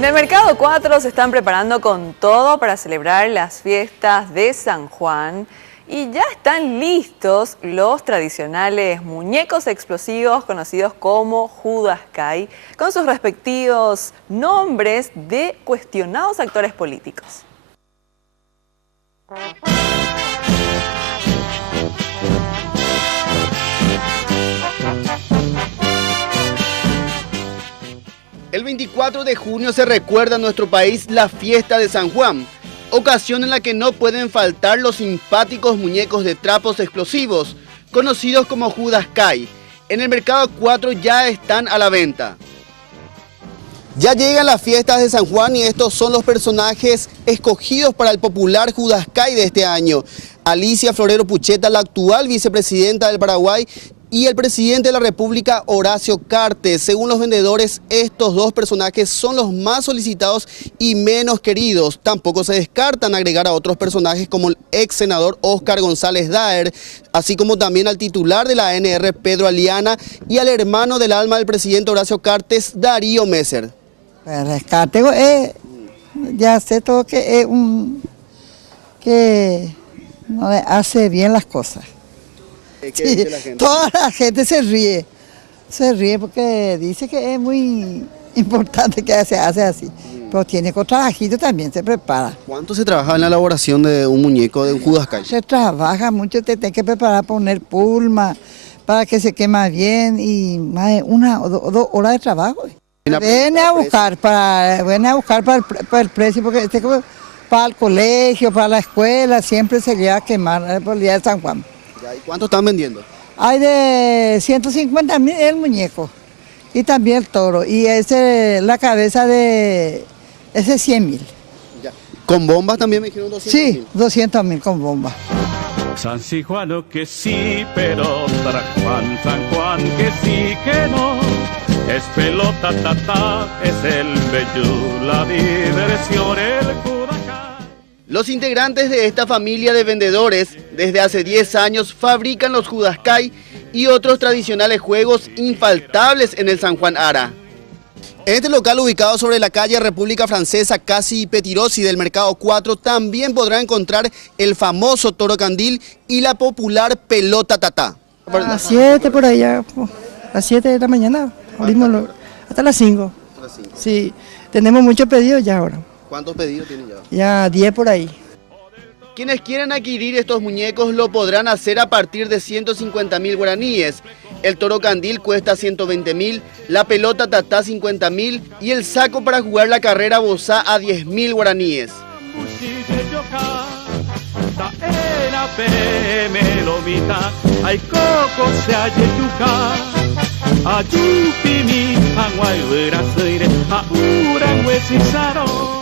En el Mercado 4 se están preparando con todo para celebrar las fiestas de San Juan y ya están listos los tradicionales muñecos explosivos conocidos como Judaskai, con sus respectivos nombres de cuestionados actores políticos. El 24 de junio se recuerda en nuestro país la fiesta de San Juan, ocasión en la que no pueden faltar los simpáticos muñecos de trapos explosivos, conocidos como Judaskai. En el Mercado 4 ya están a la venta. Ya llegan las fiestas de San Juan y estos son los personajes escogidos para el popular Judaskai de este año. Alicia Florero Pucheta, la actual vicepresidenta del Paraguay, y el presidente de la República, Horacio Cartes. Según los vendedores, estos dos personajes son los más solicitados y menos queridos. Tampoco se descartan agregar a otros personajes como el ex senador Óscar González Daer, así como también al titular de la ANR, Pedro Aliana, y al hermano del alma del presidente Horacio Cartes, Darío Messer. El Cartes ya sé todo que es que no hace bien las cosas. ¿Qué dice la gente? Toda la gente se ríe porque dice que es muy importante que se hace así, pero tiene que trabajito también, se prepara. ¿Cuánto se trabaja en la elaboración de un muñeco de un Judaskai? Se trabaja mucho, te tienes que preparar, poner pulma para que se quema bien y más de 1 o 2 horas de trabajo. Viene a buscar para el precio, porque para el colegio, para la escuela, siempre se llega a quemar por el día de San Juan. ¿Y cuánto están vendiendo? Hay de 150.000 el muñeco y también el toro, y la cabeza de ese 100.000. ¿Con bombas también me dijeron 200.000? Sí, 200.000 con bombas. San Juano que sí, pero San Juan que sí, que no. Es pelota, es el bello, la diversión, el Judaskai. Los integrantes de esta familia de vendedores desde hace 10 años fabrican los Judaskai y otros tradicionales juegos infaltables en el San Juan Ara. En este local ubicado sobre la calle República Francesa, casi Petirosi del Mercado 4, también podrá encontrar el famoso toro candil y la popular pelota tatá. A las 7 por allá, a las 7 de la mañana, hasta las 5. Sí, tenemos muchos pedidos ya ahora. ¿Cuántos pedidos tienen ya? Ya 10 por ahí. Quienes quieran adquirir estos muñecos lo podrán hacer a partir de 150.000 guaraníes. El toro candil cuesta 120.000, la pelota tatá 50.000 y el saco para jugar la carrera bozá a 10.000 guaraníes. Ayúpimi, Anguay, Veracruz, Aura, Huesizaro.